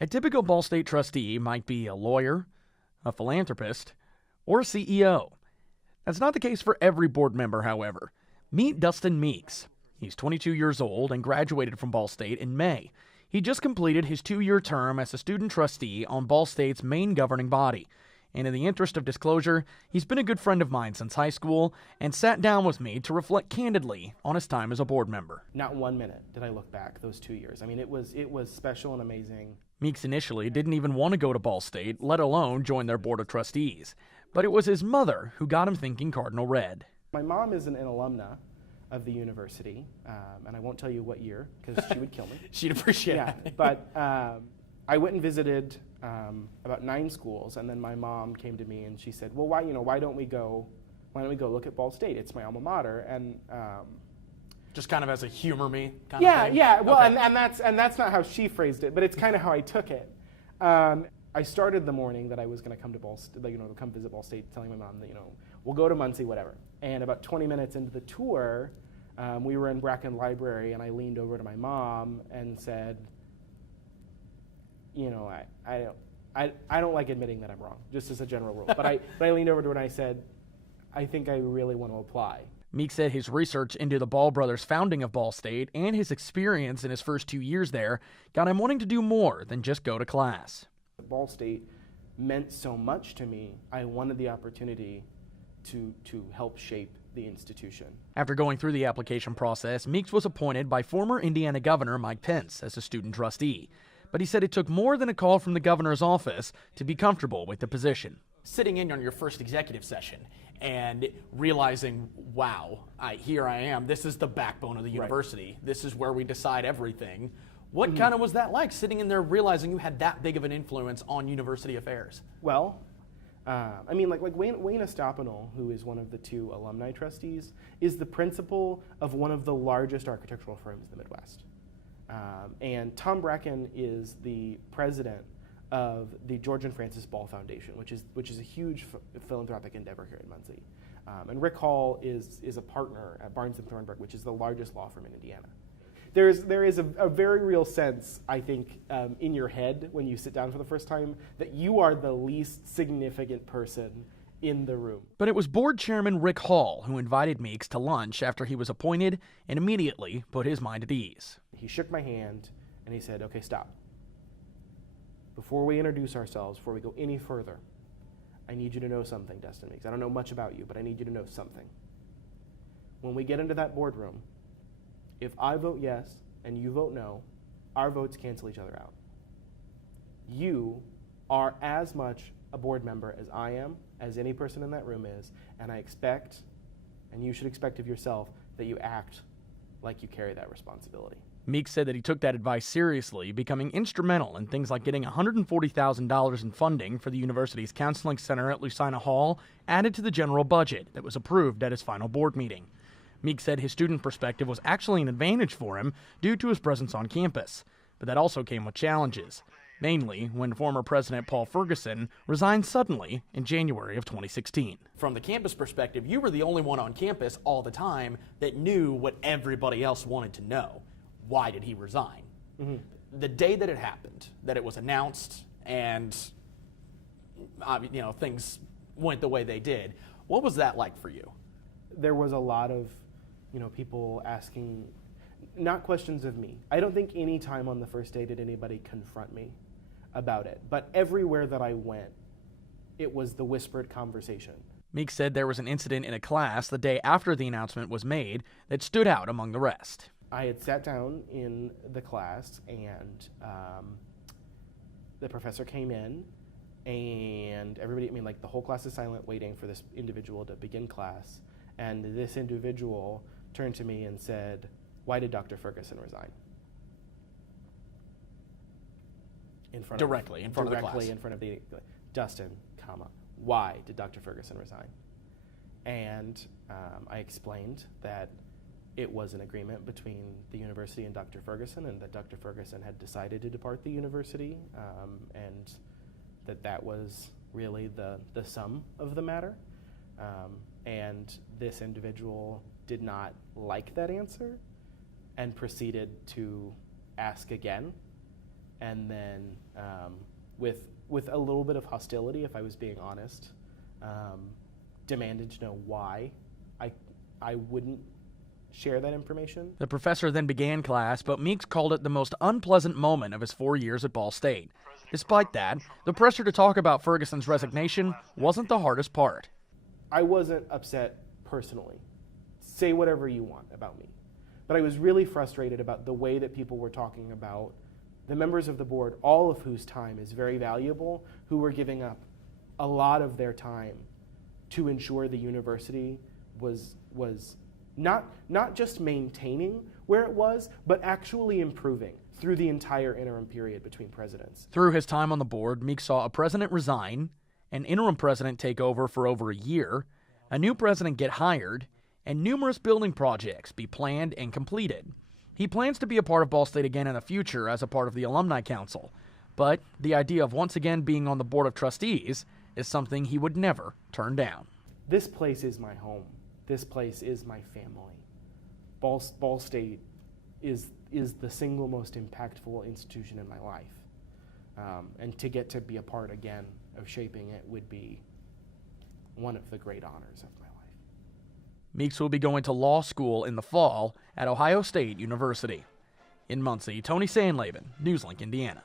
A typical Ball State trustee might be a lawyer, a philanthropist, or a CEO. That's not the case for every board member, however. Meet Dustin Meeks. He's 22 years old and graduated from Ball State in May. He just completed his 2-year term as a student trustee on Ball State's main governing body. And in the interest of disclosure, he's been a good friend of mine since high school and sat down with me to reflect candidly on his time as a board member. Not 1 minute did I look back those 2 years. I mean, it was special and amazing. Meeks initially didn't even want to go to Ball State, let alone join their Board of Trustees. But it was his mother who got him thinking cardinal red. My mom is an alumna of the university, and I won't tell you what year because she would kill me. She'd appreciate Yeah, it. but I went and visited about 9 schools, and then my mom came to me and she said, "Well, why don't we go look at Ball State? It's my alma mater." And Just kind of as a humor me kind yeah, of thing? yeah. Well, Okay. and that's not how she phrased it, but it's kind of how I took it. I started the morning that I was going to come to Ball State, to come visit Ball State, telling my mom that we'll go to Muncie, whatever. And about 20 minutes into the tour, we were in Bracken Library, and I leaned over to my mom and said, I don't like admitting that I'm wrong, just as a general rule. But I leaned over to her and I said, I think I really want to apply. Meeks said his research into the Ball brothers' founding of Ball State and his experience in his first 2 years there got him wanting to do more than just go to class. Ball State meant so much to me. I wanted the opportunity to help shape the institution. After going through the application process, Meeks was appointed by former Indiana Governor Mike Pence as a student trustee. But he said it took more than a call from the governor's office to be comfortable with the position. Sitting in on your first executive session and realizing, wow, here I am. This is the backbone of the university. Right. This is where we decide everything. What kind of was that like, sitting in there realizing you had that big of an influence on university affairs? Well, like Wayne Estopinal, who is one of the 2 alumni trustees, is the principal of one of the largest architectural firms in the Midwest. And Tom Bracken is the president of the George and Francis Ball Foundation, which is a huge philanthropic endeavor here in Muncie. And Rick Hall is a partner at Barnes & Thornburg, which is the largest law firm in Indiana. There is a very real sense, I think, in your head when you sit down for the first time that you are the least significant person in the room. But it was board chairman Rick Hall who invited Meeks to lunch after he was appointed and immediately put his mind at ease. He shook my hand and he said, "Okay, stop. Before we introduce ourselves, before we go any further, I need you to know something, Dustin Meeks. I don't know much about you, but I need you to know something. When we get into that boardroom, if I vote yes and you vote no, our votes cancel each other out. You are as much a board member as I am, as any person in that room is, and I expect, and you should expect of yourself, that you act like you carry that responsibility." Meeks said that he took that advice seriously, becoming instrumental in things like getting $140,000 in funding for the university's counseling center at Lucina Hall added to the general budget that was approved at his final board meeting. Meeks said his student perspective was actually an advantage for him due to his presence on campus, but that also came with challenges, mainly when former President Paul Ferguson resigned suddenly in January of 2016. From the campus perspective, you were the only one on campus all the time that knew what everybody else wanted to know. Why did he resign? Mm-hmm. The day that it happened, that it was announced and things went the way they did, what was that like for you? There was a lot of people asking, not questions of me. I don't think any time on the first day did anybody confront me about it, but everywhere that I went, it was the whispered conversation. Meeks said there was an incident in a class the day after the announcement was made that stood out among the rest. I had sat down in the class and the professor came in and everybody, the whole class is silent waiting for this individual to begin class. And this individual turned to me and said, "Why did Dr. Ferguson resign?" Directly in front of the class. In front of the Dustin, why did Dr. Ferguson resign? And I explained that it was an agreement between the university and Dr. Ferguson, and that Dr. Ferguson had decided to depart the university, and that was really the sum of the matter. And this individual did not like that answer and proceeded to ask again and then with a little bit of hostility, if I was being honest, demanded to know why I wouldn't share that information. The professor then began class, but Meeks called it the most unpleasant moment of his 4 years at Ball State. Despite that, the pressure to talk about Ferguson's resignation wasn't the hardest part. I wasn't upset personally. Say whatever you want about me. But I was really frustrated about the way that people were talking about the members of the board, all of whose time is very valuable, who were giving up a lot of their time to ensure the university was not just maintaining where it was, but actually improving through the entire interim period between presidents. Through his time on the board, Meeks saw a president resign, an interim president take over for over a year, a new president get hired, and numerous building projects be planned and completed. He plans to be a part of Ball State again in the future as a part of the Alumni Council, but the idea of once again being on the Board of Trustees is something he would never turn down. This place is my home. This place is my family. Ball State is the single most impactful institution in my life. And to get to be a part again of shaping it would be one of the great honors of my life. Meeks will be going to law school in the fall at Ohio State University. In Muncie, Tony Sandleben, NewsLink, Indiana.